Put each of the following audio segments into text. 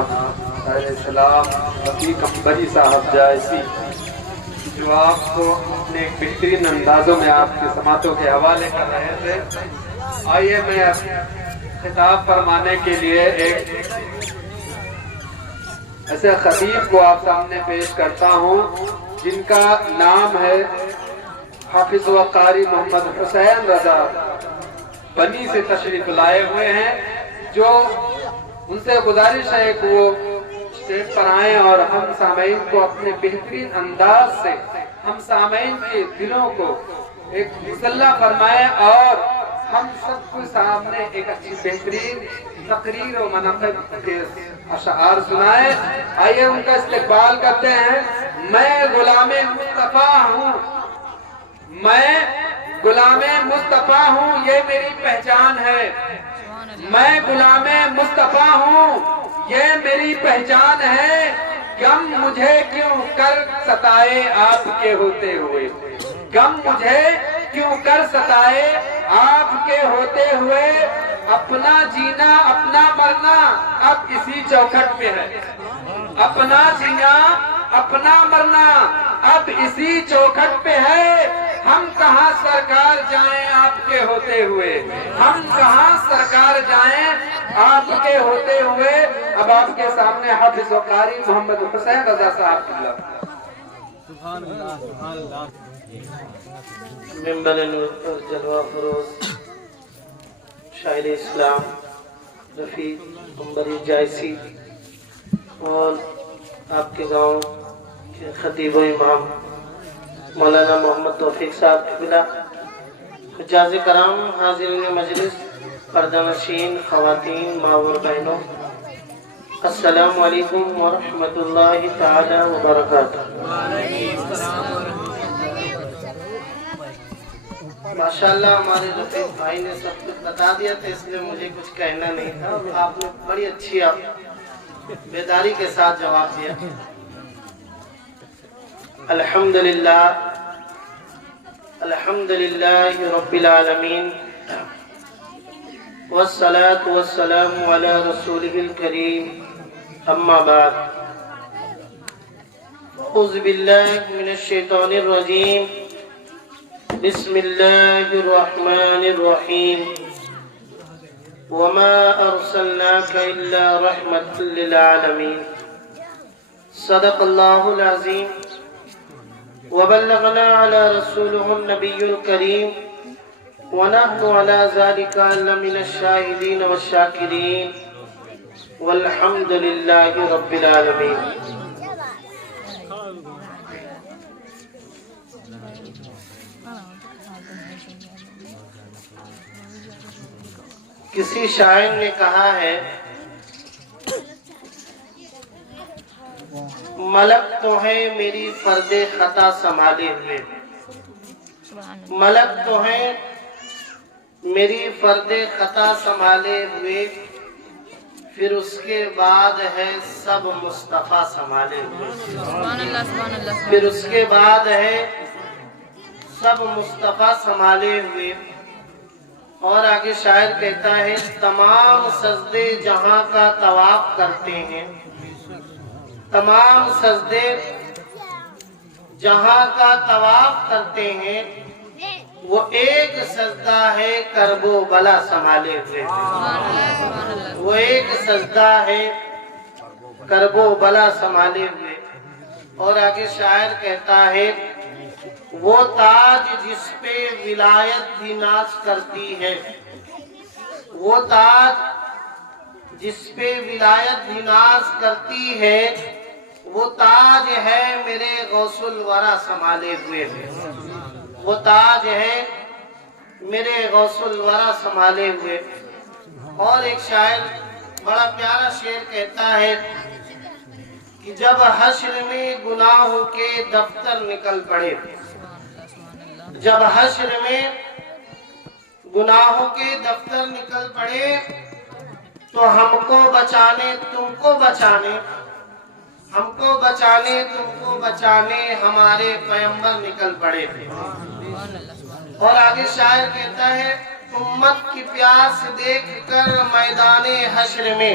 السلام رفیق امبری صاحب جائسی، جو آپ کو اپنے ایک بہترین اندازوں میں آپ کی سماعتوں کے حوالے کر رہے تھے، آئیے میں خطاب فرمانے کے لیے ایک ایسے خطیب کو آپ سامنے پیش کرتا ہوں جن کا نام ہے حافظ و قاری محمد حسین رضا، بنی سے تشریف لائے ہوئے ہیں، جو ان سے گزارش ہے کہ وہ اسٹیج پر آئیں اور ہم سامعین کو اپنے بہترین انداز سے ہم سامعین کے دلوں کو ایک مسلح فرمائیں اور ہم سب کو سامنے ایک اچھی بہترین تقریر و منقب کے اشعار سنائیں۔ آئیے ان کا استقبال کرتے ہیں۔ میں غلام مصطفیٰ ہوں، میں غلام مصطفیٰ ہوں، یہ میری پہچان ہے۔ میں غلام مصطفیٰ ہوں، یہ میری پہچان ہے۔ غم مجھے کیوں کر ستائے آپ کے ہوتے ہوئے، غم مجھے کیوں کر ستائے آپ کے ہوتے ہوئے، اپنا جینا اپنا مرنا اب اسی چوکھٹ پہ ہے۔ اپنا جینا اپنا مرنا اب اسی چوکھٹ پہ ہے۔ ہم کہاں سرکار جائیں آپ کے ہوتے ہوئے، ہم کہاں سرکار جائیں آپ کے ہوتے ہوئے۔ اب آپ کے سامنے حافظ و قاری محمد حسین رضا صاحب کی لفظ۔ سبحان اللہ سبحان اللہ۔ ممبر نور پر جلوہ فروز شاعر اسلام رفیق امبری جائسی اور آپ کے گاؤں کے خطیب و امام مولانا محمد توفیق صاحب قبلہ، حجاز کرام، حاضرین مجلس، پردہ نشین، خواتین، ماور بہنوں، السلام علیکم ورحمۃ اللہ تعالی وبرکاتہ۔ ماشاءاللہ ہمارے رفیق بھائی نے سب کچھ بتا دیا تھا، اس لیے مجھے کچھ کہنا نہیں تھا۔ آپ نے بڑی اچھی بیداری کے ساتھ جواب دیا۔ الحمدللہ الحمدللہ رب العالمین، والصلاة والسلام علی رسولہ الکریم، اما بعد، اعوذ باللہ من الشیطان الرجیم، بسم اللہ الرحمن الرحیم، وما ارسلناک الا رحمۃ للعالمین، صدق اللہ العظیم، وبلغنا على رسوله النبي الكريم، ونحن على ذلك لمن الشاهدين والشاكرين، والحمد لله رب العالمين۔ کسی شاعر نے کہا ہے، ملک تو ہے میری فرد خطا سنبھالے ہوئے، ملک تو ہے میری فرد خطا سنبھالے ہوئے، پھر اس کے بعد ہے سب مصطفیٰ سنبھالے ہوئے، پھر اس کے بعد ہے سب مصطفیٰ سنبھالے ہوئے۔ اور آگے شاعر کہتا ہے، تمام سجدے جہاں کا طواف کرتے ہیں، تمام سجدے جہاں کا طواف کرتے ہیں، وہ ایک سجدہ ہے کرب و بلا سنبھالے ہوئے، وہ ایک سجدہ ہے کرب و بلا سنبھالے ہوئے۔ اور آگے شاعر کہتا ہے، وہ تاج جس پہ ولایت بھی ناز کرتی ہے، وہ تاج جس پہ ولایت بھی ناز کرتی ہے، وہ تاج ہے میرے غوث الورا سنبھالے ہوئے، وہ تاج ہے میرے غوث الورا سنبھالے ہوئے۔ اور ایک شاعر بڑا پیارا شعر کہتا ہے کہ جب حشر میں گناہوں کے دفتر نکل پڑے، جب حشر میں گناہوں کے دفتر نکل پڑے، تو ہم کو بچانے تم کو بچانے، ہم کو بچانے تم کو بچانے ہمارے پیغمبر نکل پڑے تھے۔ اور آگے شاعر کہتا ہے، امت کی پیاس دیکھ کر میدان حشر میں،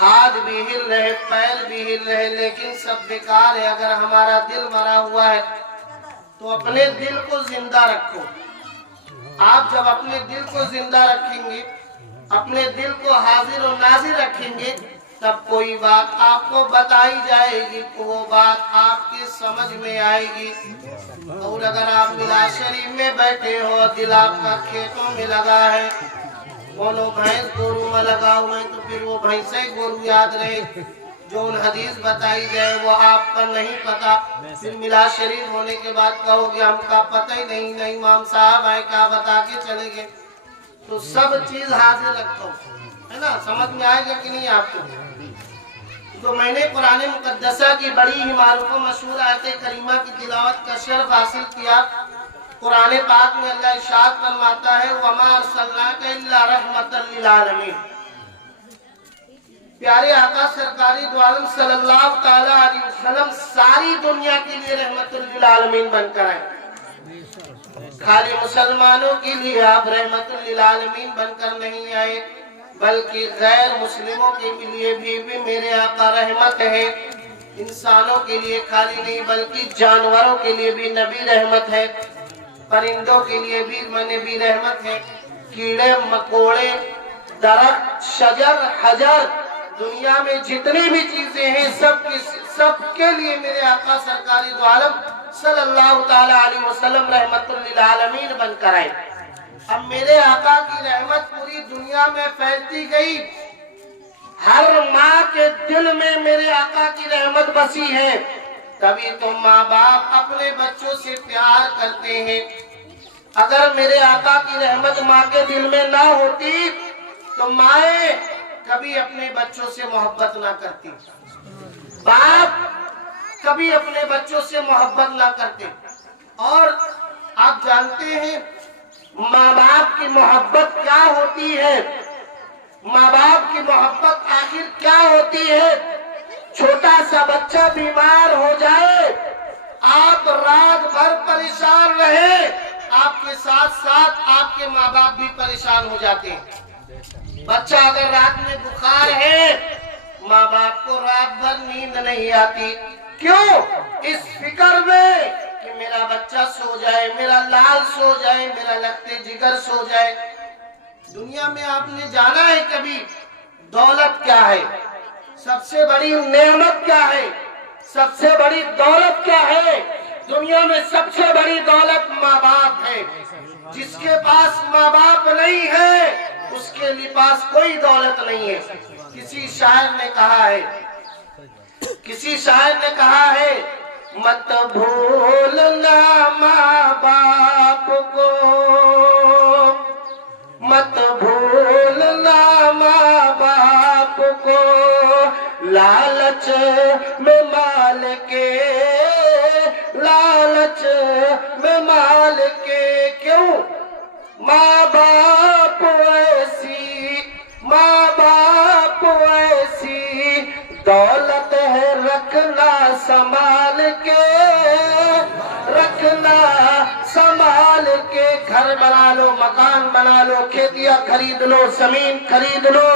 ہاتھ بھی ہل رہے، پیر بھی ہل رہے، لیکن سب بیکار ہے۔ اگر ہمارا دل مرا ہوا ہے تو اپنے دل کو زندہ رکھو۔ آپ جب اپنے دل کو زندہ رکھیں گے، اپنے دل کو حاضر و ناظر رکھیں گے، تب کوئی بات آپ کو بتائی جائے گی تو وہ بات آپ کی سمجھ میں آئے گی۔ اور اگر آپ ملا شریف میں بیٹھے ہو، دل آپ کا کھیتوں میں لگا ہے، کونوں بھینس گورو میں لگا ہوئے، تو پھر وہ بھینسے گورو یاد رہے، جو ان حدیث بتائی جائے وہ آپ کا نہیں پتا، پھر ملا شریف ہونے کے بعد کہو گے ہم کا پتہ ہی نہیں، نہیں امام صاحب آئے کیا بتا کے چلے گئے۔ تو سب چیز حاضر رکھو، ہے نا؟ سمجھ میں آئے گا کہ نہیں آپ کو؟ تو میں نے قرآن مقدسہ کی بڑی ہی معروف و مشہور آیت کریمہ کی تلاوت کا شرف حاصل کیا۔ قرآن پاک میں اللہ ارشاد فرماتا ہے وَمَا أَرْسَلْنَاكَ إِلَّا رَحْمَةً لِّلْعَالَمِينَ۔ پیارے آقا سرکاری دو عالم صلی اللہ تعالیٰ علیہ وسلم ساری دنیا کے لیے رحمت للعالمین بن کر آئے۔ خالی مسلمانوں کے لیے آپ رحمت للعالمین بن کر نہیں آئے، بلکہ غیر مسلموں کے لیے بھی میرے آقا رحمت ہے۔ انسانوں کے لیے خالی نہیں بلکہ جانوروں کے لیے بھی نبی رحمت ہے، پرندوں کے لیے بھی نبی رحمت ہے، کیڑے مکوڑے، درخت، شجر، حجر، دنیا میں جتنی بھی چیزیں ہیں سب کے لیے میرے آقا سرکاری دو عالم صلی اللہ تعالیٰ علیہ وسلم رحمت للعالمین بن کر آئے۔ اب میرے آقا کی رحمت پوری دنیا میں پھیلتی گئی، ہر ماں کے دل میں میرے آقا کی رحمت بسی ہے، تبھی تو ماں باپ اپنے بچوں سے پیار کرتے ہیں۔ اگر میرے آقا کی رحمت ماں کے دل میں نہ ہوتی تو مائیں کبھی اپنے بچوں سے محبت نہ کرتی، باپ کبھی اپنے بچوں سے محبت نہ کرتے۔ اور آپ جانتے ہیں ماں باپ کی محبت کیا ہوتی ہے؟ ماں باپ کی محبت آخر کیا ہوتی ہے؟ چھوٹا سا بچہ بیمار ہو جائے، آپ رات بھر پریشان رہے، آپ کے ساتھ ساتھ آپ کے ماں باپ بھی پریشان ہو جاتے ہیں۔ بچہ اگر رات میں بخار ہے، ماں باپ کو رات بھر نیند نہیں آتی، کیوں؟ اس فکر میں کہ میرا بچہ سو جائے، میرا لال سو جائے، میرا لگتے جگر سو جائے۔ دنیا میں آپ نے جانا ہے کبھی دولت کیا ہے؟ سب سے بڑی نعمت کیا ہے؟ سب سے بڑی دولت کیا ہے؟ دنیا میں سب سے بڑی دولت ماں باپ ہے۔ جس کے پاس ماں باپ نہیں ہے اس کے پاس کوئی دولت نہیں ہے۔ کسی شاعر نے کہا ہے مت بھولنا ماں باپ کو، مت بھولنا ماں باپ کو، لالچ میں مال کے، لالچ میں مال کے، کیوں؟ ماں باپ ایسی، ماں باپ ایسی دولت ہے، رکھنا سنبھال کے، رکھنا سنبھال کے۔ گھر بنا لو، مکان بنا لو، کھیتیاں خرید لو، زمین خرید لو،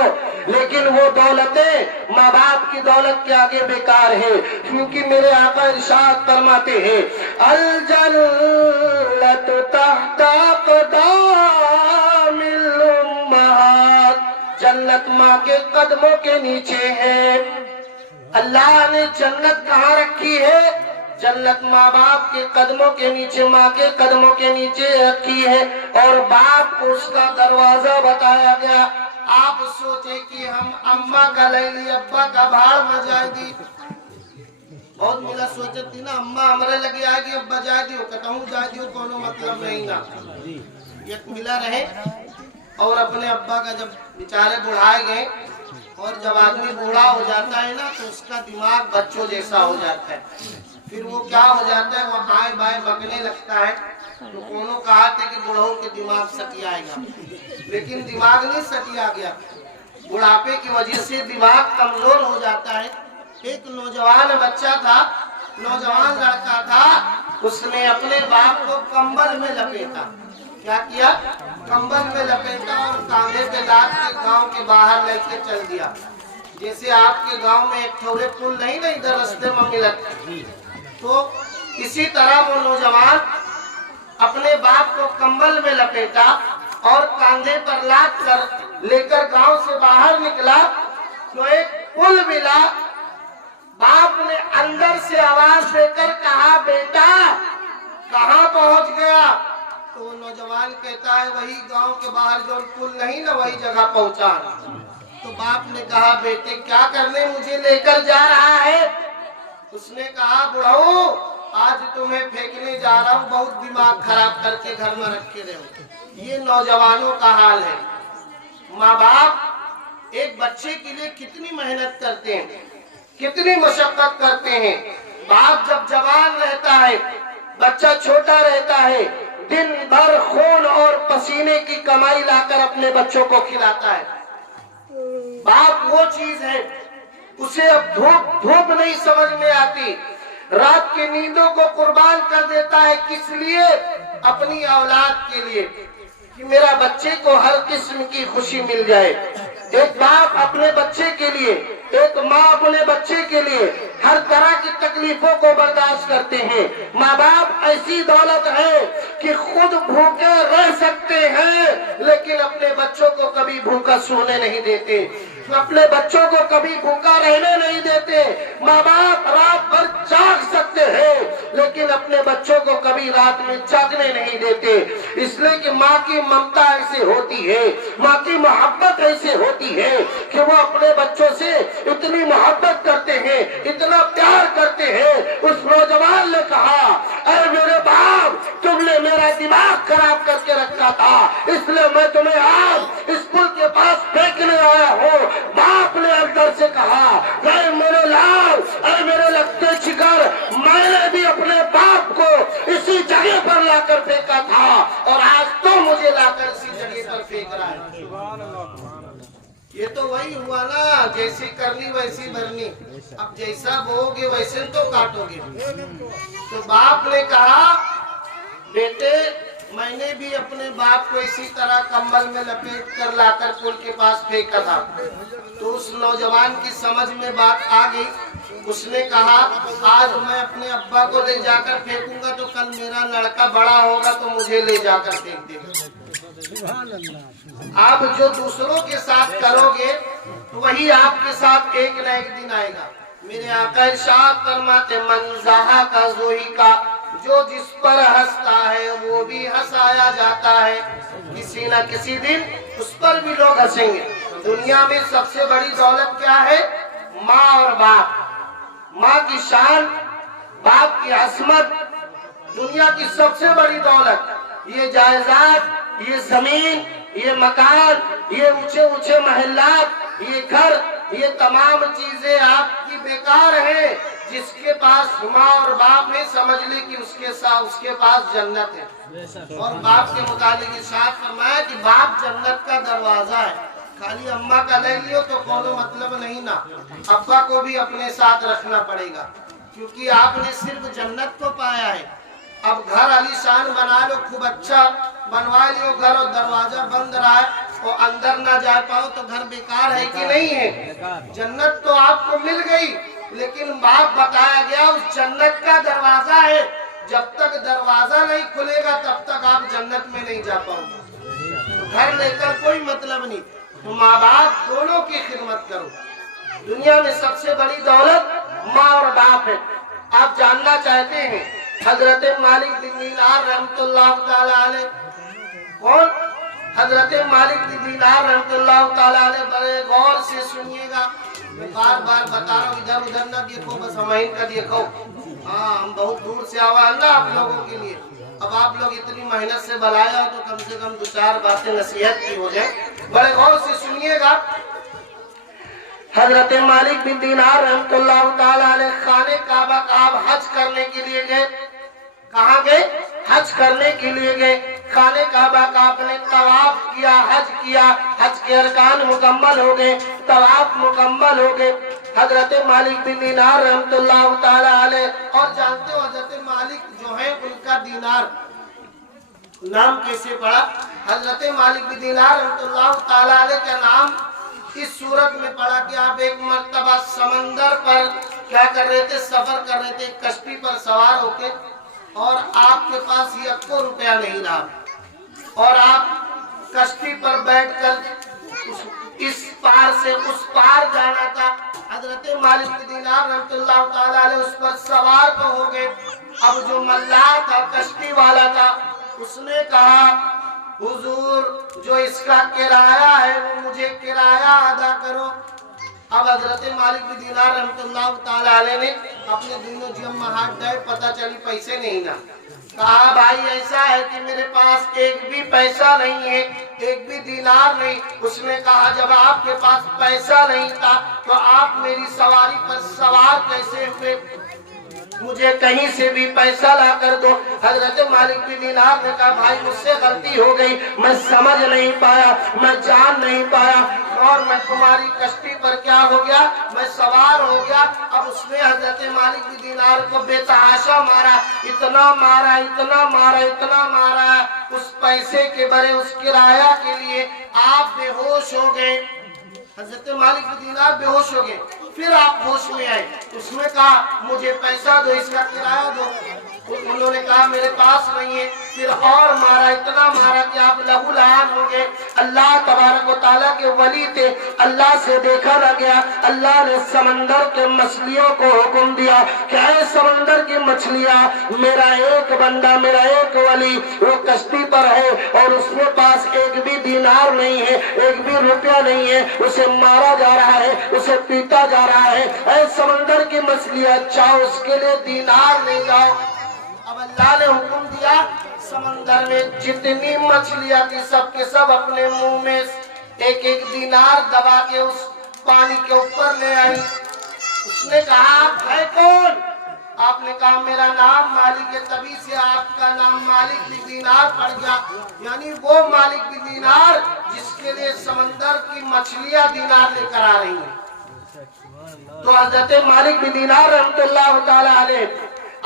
لیکن وہ دولتیں ماں باپ کی دولت کے آگے بیکار ہے، کیونکہ میرے آقا ارشاد فرماتے ہیں الجنت تحت اقدام الامہات، جنت ماں کے قدموں کے نیچے ہے۔ اللہ نے جنت کہاں رکھی ہے؟ جنت ماں باپ کے قدموں کے نیچے، ماں کے قدموں کے نیچے رکھی ہے، اور باپ کو اس کا دروازہ بتایا گیا۔ آپ سوچے کہ ہم اماں کا لے لی، ابا کا بھاڑ میں جائے دی، بہت ملا سوچتی نا اماں ہمارے لگے آئے گی، ابا جائے دیو، کتہوں جائے دیو، کونو مطلب نہیں نا، یک ملا رہے۔ اور اپنے ابا کا جب بیچارے بڑھائے گئے، اور جب آدمی بوڑھا ہو جاتا ہے نا تو اس کا دماغ بچوں جیسا ہو جاتا ہے، پھر وہ کیا ہو جاتا ہے، وہ بائیں بائیں بکنے لگتا ہے۔ تو کونوں کہا تھے کہ بڑھوں کے دماغ سٹی آئے گا، لیکن دماغ نہیں سٹی آ گیا، بڑھاپے کی وجہ سے دماغ کمزور ہو جاتا ہے۔ ایک نوجوان بچہ تھا، نوجوان لڑکا تھا، اس نے اپنے باپ کو کمبل میں لپیٹا، کیا کیا؟ کمبل میں لپیٹا اور کاندھے پہ لاد کے گاؤں کے باہر لے کے چل دیا۔ جیسے آپ کے گاؤں میں ایک تھوڑے پل نہیں نا ادھر رستے میں ملت، تو اسی طرح وہ نوجوان اپنے باپ کو کمبل میں لپیٹا اور کاندھے پر لاد کر لے کر گاؤں سے باہر نکلا تو ایک پل ملا. باپ نے اندر سے آواز دے کر کہا بیٹا کہاں پہنچ گیا؟ تو وہ نوجوان کہتا ہے وہی گاؤں کے باہر جو پل نہیں نا وہی جگہ پہنچا. تو باپ نے کہا بیٹے کیا کرنے مجھے لے کر جا رہا ہے؟ اس نے کہا بڑھو آج تمہیں پھینکنے جا رہا ہوں، بہت دماغ خراب کر کے گھر میں رکھے رہے. یہ نوجوانوں کا حال ہے. ماں باپ ایک بچے کے لیے کتنی محنت کرتے ہیں، کتنی مشقت کرتے ہیں. باپ جب جوان رہتا ہے، بچہ چھوٹا رہتا ہے، دن بھر خون اور پسینے کی کمائی لا کر اپنے بچوں کو کھلاتا ہے. باپ وہ چیز ہے اسے اب دھوپ نہیں سمجھ میں آتی. رات کی نیندوں کو قربان کر دیتا ہے. کس لیے؟ اپنی اولاد کے لیے کہ میرا بچے کو ہر قسم کی خوشی مل جائے. ایک باپ اپنے بچے کے لیے، ایک ماں اپنے بچے کے لیے ہر طرح کی تکلیفوں کو برداشت کرتے ہیں. ماں باپ ایسی دولت ہے کہ خود بھوکے رہ سکتے ہیں لیکن اپنے بچوں کو کبھی بھوکا سونے نہیں دیتے، اپنے بچوں کو کبھی بھوکا رہنے نہیں دیتے. ماں باپ رات بھر جاگ سکتے ہیں لیکن اپنے بچوں کو کبھی رات میں جاگنے نہیں دیتے. اس لیے کہ ماں کی ممتا ایسے ہوتی ہے، ماں کی محبت ایسے ہوتی ہے کہ وہ اپنے بچوں سے اتنی محبت کرتے ہیں، اتنا پیار کرتے ہیں. اس نوجوان نے کہا اے میرے باپ تم نے میرا دماغ خراب کر کے رکھا تھا، اس لیے میں تمہیں آج اس پل کے پاس پھینکنے آیا ہوں. باپ نے اندر سے کہا اے میرے لال، اے میرے لگتے چکر، میں نے بھی اپنے باپ کو اسی جگہ پر لا کر پھینکا تھا اور آج تو مجھے لا کر اسی جگہ پر پھینک رہا ہے. یہ تو وہی ہوا نا، جیسی کرنی ویسی بھرنی. اب جیسا بو گے ویسے تو کاٹو گے. تو باپ نے کہا بیٹے میں نے بھی اپنے باپ کو اسی طرح کمبل میں لپیٹ کر لا کر پل کے پاس پھینکا تھا. تو اس نوجوان کی سمجھ میں بات آ گئی. اس نے کہا آج میں اپنے ابا کو لے جا کر پھینکوں گا تو کل میرا لڑکا بڑا ہوگا تو مجھے لے جا کر پھینک دے گا. آپ جو دوسروں کے ساتھ کرو گے تو وہی آپ کے ساتھ ایک نہ ایک دن آئے گا. میرے آقا ارشاد فرماتے منزاہا کا زوہی کا، جو جس پر ہنستا ہے وہ بھی ہنسایا جاتا ہے. کسی نہ کسی دن اس پر بھی لوگ ہنسیں گے. دنیا میں سب سے بڑی دولت کیا ہے؟ ماں اور باپ. ماں کی شان، باپ کی عصمت دنیا کی سب سے بڑی دولت. یہ جائیداد، یہ زمین، یہ مکان، یہ اونچے اونچے محلات، یہ گھر، یہ تمام چیزیں آپ کی بیکار ہیں. جس کے پاس ماں اور باپ ہے سمجھ لے کہ اس کے پاس جنت ہے. اور باپ کے متعلق ارشاد فرمایا کہ باپ جنت کا دروازہ ہے. خالی اماں کا لے لیو تو کوئی مطلب نہیں نا، ابا کو بھی اپنے ساتھ رکھنا پڑے گا کیونکہ آپ نے صرف جنت کو پایا ہے. اب گھر علی شان بنا لو، خوب اچھا بنوا لیو گھر اور دروازہ بند رہا ہے اور اندر نہ جا پاؤ تو گھر بیکار ہے کہ نہیں ہے؟ جنت تو آپ کو مل گئی لیکن باپ بتایا گیا اس جنت کا دروازہ ہے. جب تک دروازہ نہیں کھلے گا تب تک آپ جنت میں نہیں جا پاؤ گے. گھر لے کر کوئی مطلب نہیں. تو ماں باپ دونوں کی خدمت کرو. دنیا میں سب سے بڑی دولت ماں اور باپ ہے. آپ جاننا چاہتے ہیں حضرت مالک بن دینار رحمت اللہ تعالی علیہ کون؟ حضرت مالک بن دینار رحمت اللہ تعالی علیہ بڑے غور سے سنیے گا. میں بار بار بتا رہا ہوں، ادھر ادھر نہ دیکھو، بس ہمیں کا دیکھو. ہاں ہم بہت دور سے آوا ہے نا آپ لوگوں کے لیے. اب آپ لوگ اتنی محنت سے بلایا تو کم سے کم 2-4 باتیں نصیحت کی ہو جائیں. بڑے غور سے سنیے گا. حضرت مالک بن دینار رحمت اللہ تعالی علیہ خانہ کعبہ کا آپ حج کرنے کے لیے گئے. کہاں گئے؟ حج کرنے کے لیے گئے. خانہ کعبہ کا آپ نے طواف کیا، حج کیا، حج کے ارکان مکمل ہو گئے، طواف مکمل ہو گئے. حضرت مالک بن دینار رحمت اللہ تعالی علیہ، اور جانتے ہو حضرت مالک جو ہے ان کا دینار نام کیسے پڑا؟ حضرت مالک بن دینار رحمت اللہ تعالی علیہ کا نام اس صورت میں پڑھا کہ آپ ایک مرتبہ سمندر پر کیا کر رہے تھے، سفر کر رہے تھے، کشتی پر سوار ہو کے، اور آپ کے پاس یک کو روپیہ نہیں رہا، اور آپ کشتی پر بیٹھ کر اس پار سے اس پار جانا تھا۔ حضرت مالک بن دینار رحمۃ اللہ تعالی علیہ اس پر سوار تو ہو گئے۔ اب جو ملاح تھا، کشتی والا تھا، اس نے کہا حضور جو اس کا کرایہ ہے وہ مجھے کرایہ ادا کرو۔ اب حضرت مالک بن دینار رحمۃ اللہ تعالی علیہ نے اپنے دونوں جمع ہاتھ ڈائے، پتہ چلی پیسے نہیں نا، کہا بھائی ایسا ہے کہ میرے پاس ایک بھی پیسہ نہیں ہے، ایک بھی دینار نہیں۔ اس نے کہا جب آپ کے پاس پیسہ نہیں تھا تو آپ میری سواری پر سوار کیسے ہوئے؟ مجھے کہیں سے بھی پیسہ لا کر دو۔ حضرت مالک بن دینار نے کہا بھائی مجھ سے غلطی ہو گئی، میں سمجھ نہیں پایا، میں جان نہیں پایا، اور میں تمہاری کشتی پر کیا ہو گیا، میں سوار ہو گیا۔ اب اس نے حضرت مالک بن دینار کو بے تحاشا مارا، اتنا مارا، اتنا مارا، اتنا مارا، اس پیسے کے برے، اس کرایہ کے لیے آپ بے ہوش ہو گئے۔ حضرت مالک بن دینار بے ہوش ہو گئے، پھر آپ ہوش میں آئے، اس نے کہا مجھے پیسہ دو، اس کا کرایہ دو۔ انہوں نے کہا میرے پاس نہیں ہے، پھر اور مارا، اتنا مارا کہ آپ لہو لہان ہو گئے۔ اللہ تبارک و تعالیٰ کے ولی تھے، اللہ سے دیکھا نہ گیا۔ اللہ نے سمندر کے مچھلیوں کو حکم دیا کہ اے سمندر کی مچھلیاں، میرا ایک بندہ، میرا ایک ولی وہ کشتی پر ہے اور اس کے پاس ایک بھی دینار نہیں ہے، ایک بھی روپیہ نہیں ہے، اسے مارا جا رہا ہے، اسے پیٹا جا رہا ہے۔ اے سمندر کی مچھلیاں جاؤ، اس کے لیے دینار نہیں جاؤ۔ اب اللہ نے حکم دیا، سمندر میں جتنی مچھلیاں تھی سب کے سب اپنے منہ میں ایک ایک دینار دبا کے اس پانی کے اوپر لے آئی۔ اس نے کہا آپ ہے کون؟ آپ نے کہا میرا نام مالک ہے، تبھی سے آپ کا نام مالک بن دینار پڑ گیا، یعنی وہ مالک بن دینار جس کے لیے سمندر کی مچھلیاں دینار لے کر آ رہی ہیں۔ تو حضرت مالک بن دینار رحمۃ اللہ تعالی علیہ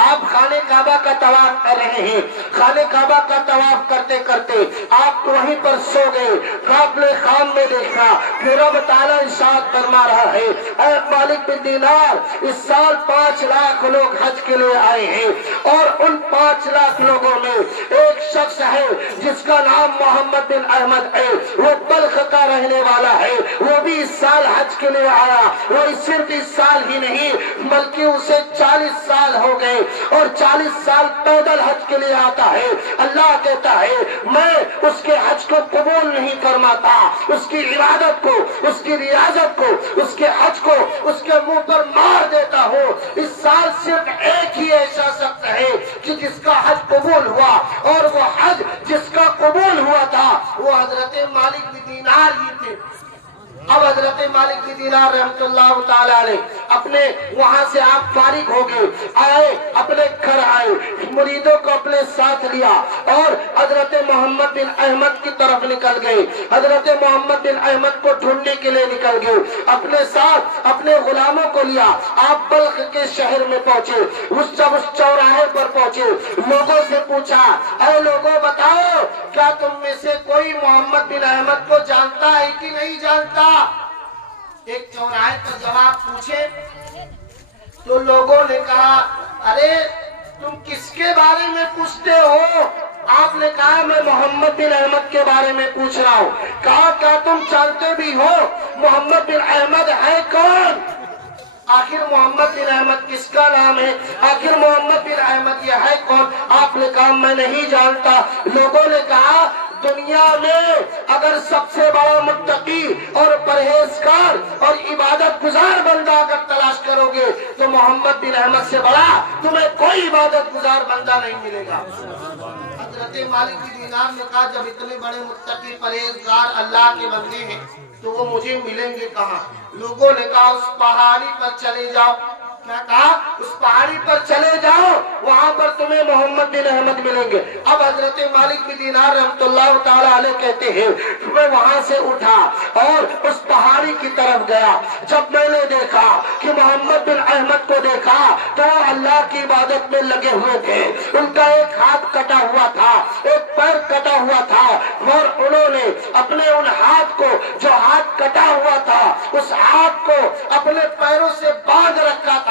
آپ خانہ کعبہ کا طواف کر رہے ہیں، خانہ کعبہ کا طواف کرتے کرتے آپ وہیں پر سو گئے۔ قابل خام میں دیکھا کہ رب تعالیٰ ارشاد فرما رہا ہے اے مالک بن دینار اس سال 5 لاکھ لوگ حج کے لیے آئے ہیں، اور ان 5 لاکھ لوگوں میں ایک شخص ہے جس کا نام محمد بن احمد ہے، وہ بلخ کا رہنے والا ہے، وہ بھی اس سال حج کے لیے آیا۔ وہ صرف اس سال ہی نہیں بلکہ اسے 40 سال ہو گئے، اور 40 سال پیدل حج کے لیے آتا ہے۔ اللہ کہتا ہے میں اس کے حج کو قبول نہیں فرماتا، اس کی عبادت کو، اس کی ریاضت کو، اس کے حج کو اس کے منہ پر مار دیتا ہوں۔ اس سال صرف ایک ہی ایسا شخص ہے کہ جس کا حج قبول ہوا، اور وہ حج جس کا قبول ہوا تھا وہ حضرت مالک بن دینار ہی تھے۔ اب حضرت مالک بن دینار رحمۃ اللہ تعالی علیہ اپنے وہاں سے آپ فارغ ہو گئے، آئے اپنے گھر آئے، مریدوں کو اپنے ساتھ لیا اور حضرت محمد بن احمد کی طرف نکل گئے۔ حضرت محمد بن احمد کو ڈھونڈنے کے لیے نکل گئے، اپنے ساتھ اپنے غلاموں کو لیا۔ آپ بلخ کے شہر میں پہنچے، جب اس چوراہے پر پہنچے لوگوں سے پوچھا اے لوگوں بتاؤ کیا تم میں سے کوئی محمد بن احمد کو جانتا ہے کہ نہیں جانتا؟ ایک چوراہے پر جواب پوچھے تو لوگوں نے کہا ارے تم کس کے بارے میں پوچھتے ہو؟ آپ نے کہا میں محمد بن احمد کے بارے میں پوچھ رہا ہوں۔ کہا کیا تم جانتے بھی ہو محمد بن احمد ہے کون؟ آخر محمد بن احمد کس کا نام ہے؟ آخر محمد بن احمد یہ ہے کون؟ آپ نے کہا میں نہیں جانتا۔ لوگوں نے کہا دنیا میں اگر سب سے بڑا متقی اور پرہیزگار اور عبادت گزار بندہ اگر تلاش کرو گے تو محمد بن احمد سے بڑا تمہیں کوئی عبادت گزار بندہ نہیں ملے گا۔ حضرت مالک بن دینار نے کہا جب اتنے بڑے متقی پرہیزگار اللہ کے بندے ہیں تو وہ مجھے ملیں گے کہاں؟ لوگوں نے کہا اس پہاڑی پر چلے جاؤ۔ کیا کہا؟ اس پہاڑی پر چلے جاؤ، وہاں پر تمہیں محمد بن احمد ملیں گے۔ اب حضرت مالک بن دینار رحمۃ اللہ تعالی علیہ کہتے ہیں میں وہاں سے اٹھا اور اس پہاڑی کی طرف گیا۔ جب میں نے دیکھا کہ محمد بن احمد کو دیکھا تو وہ اللہ کی عبادت میں لگے ہوئے تھے۔ ان کا ایک ہاتھ کٹا ہوا تھا، ایک پیر کٹا ہوا تھا، اور انہوں نے اپنے ان ہاتھ کو، جو ہاتھ کٹا ہوا تھا، اس ہاتھ کو اپنے پیروں سے باندھ رکھا تھا۔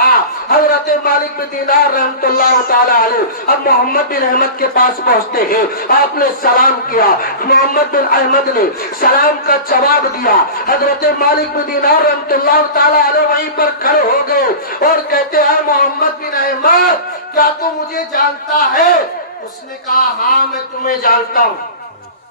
حضرت مالک بن دینار رحمۃ اللہ تعالی علیہ اب محمد بن احمد کے پاس پہنچتے ہیں۔ آپ نے سلام کیا، محمد بن احمد نے سلام کا جواب دیا۔ حضرت مالک بن دینار رحمۃ اللہ تعالی علیہ وہیں پر کھڑے ہو گئے اور کہتے ہیں محمد بن احمد کیا تو مجھے جانتا ہے؟ اس نے کہا ہاں میں تمہیں جانتا ہوں۔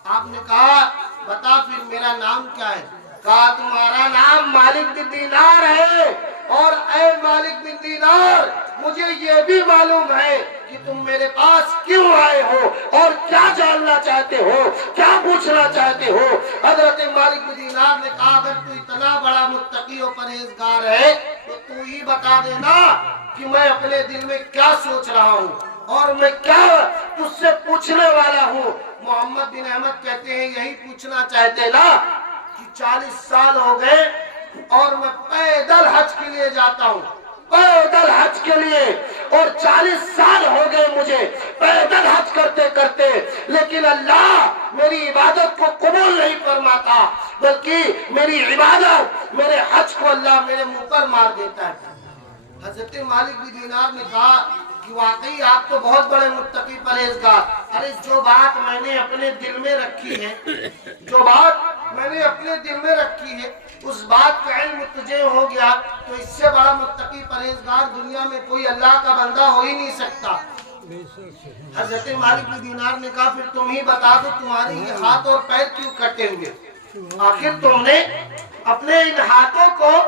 آپ نے کہا بتا پھر میرا نام کیا ہے؟ کہا تمہارا نام مالک بن دینار ہے، اور اے مالک بن دینار مجھے یہ بھی معلوم ہے کہ تم میرے پاس کیوں آئے ہو اور کیا جاننا چاہتے ہو، کیا پوچھنا چاہتے ہو۔ حضرت مالک بن دینار نے کہا اگر تو اتنا بڑا متقی و پرہیزگار ہے تو ہی بتا دینا کہ میں اپنے دل میں کیا سوچ رہا ہوں اور میں کیا تجھ سے پوچھنے والا ہوں۔ محمد بن احمد کہتے ہیں یہی پوچھنا چاہتے نا کہ 40 سال ہو گئے اور میں پیدل حج کے لیے جاتا ہوں، پیدل حج کے لیے، اور 40 سال ہو گئے مجھے پیدل حج کرتے کرتے، لیکن اللہ میری عبادت کو قبول نہیں فرماتا، بلکہ میری عبادت، میرے حج کو اللہ میرے منہ پر مار دیتا ہے۔ حضرت مالک بن دینار نے کہا کہ واقعی آپ تو بہت بڑے متقی پرہیزگار، ارے جو بات میں نے اپنے دل میں رکھی ہے، جو بات میں نے اپنے دل میں رکھی ہے اس بات کا علم تجھے ہو گیا تو اس سے بڑا متقی پرہیزگار دنیا میں کوئی اللہ کا بندہ ہو ہی نہیں سکتا۔ حضرت مالک بن دینار نے کہا پھر تم ہی بتا دو تمہارے یہ ہاتھ اور پیر کیوں کٹے ہوئے؟ آخر تم نے اپنے ان ہاتھوں کو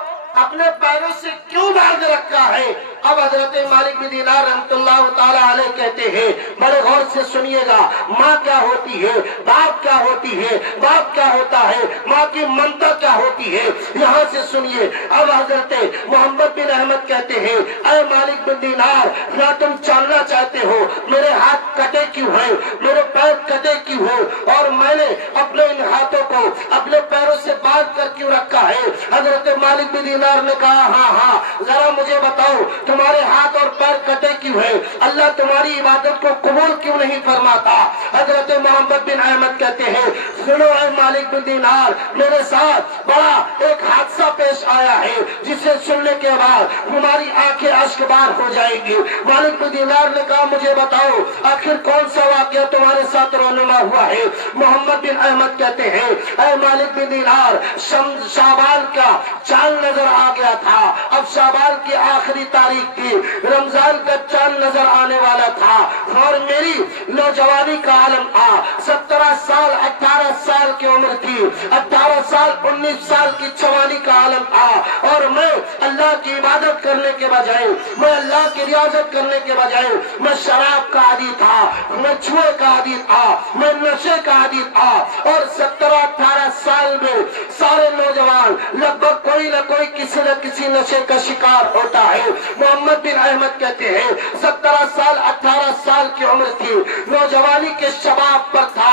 اپنے پیروں سے کیوں باندھ رکھا ہے؟ اب حضرت مالک بن دینار رحمۃ اللہ تعالی علیہ کہتے ہیں بڑے غور سے سنیے گا، ماں کیا ہوتی ہے، باپ کیا ہوتی ہے، باپ کیا ہوتا ہے، ماں کی ممتا کیا ہوتی ہے، یہاں سے سنیے۔ اب حضرت محمد بن احمد کہتے ہیں اے مالک بن دینار کیا تم جاننا چاہتے ہو میرے ہاتھ کٹے کیوں ہیں، میرے پیر کٹے کیوں ہیں، اور میں نے اپنے ان ہاتھوں کو اپنے پیروں سے باندھ کر کیوں رکھا ہے؟ حضرت مالک بن دینار نے کہا ہاں ذرا مجھے بتاؤ تمہارے ہاتھ اور پیر کٹے کیوں ہیں، اللہ تمہاری عبادت کو قبول کیوں نہیں فرماتا؟ حضرت محمد بن احمد کہتے ہیں سنو اے مالک بن دینار میرے ساتھ بڑا ایک حادثہ پیش آیا ہے جسے سننے کے بعد تمہاری آنکھیں اشک بار ہو جائیں گی۔ مالک بن دینار نے کہا مجھے بتاؤ آخر کون سا واقعہ تمہارے ساتھ رونما ہوا ہے؟ محمد بن احمد کہتے ہیں اے مالک بن دینار شعبان کا چاند نظر آ گیا تھا، اب شعبان کی آخری تاریخ تھی، رمضان کا چاند نظر آنے والا تھا، اور میری نوجوانی کا عالم آ 17 سال 18 سال کی عمر تھی، 18 سال 19 سال کی جوانی کا عالم آ، اور میں اللہ کی عبادت کرنے کے بجائے، میں اللہ کی ریاضت کرنے کے بجائے میں شراب کا عادی تھا، میں جوئے کا عادی تھا، میں نشے کا عادی تھا، اور 17-18 سال میں سارے نوجوان لگ بھگ کوئی نہ کوئی کسی نہ کسی نشے کا شکار ہوتا ہے۔ محمد بن احمد کہتے ہیں 17 سال 18 سال کی عمر تھی، نوجوانی کے شباب پر تھا،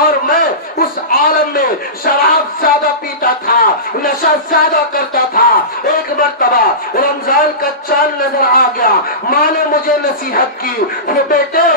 اور میں اس عالم میں شراب زیادہ پیتا تھا، نشہ زیادہ کرتا تھا۔ ایک مرتبہ رمضان کا چاند نظر آ گیا، ماں نے مجھے نصیحت کی کہ بیٹے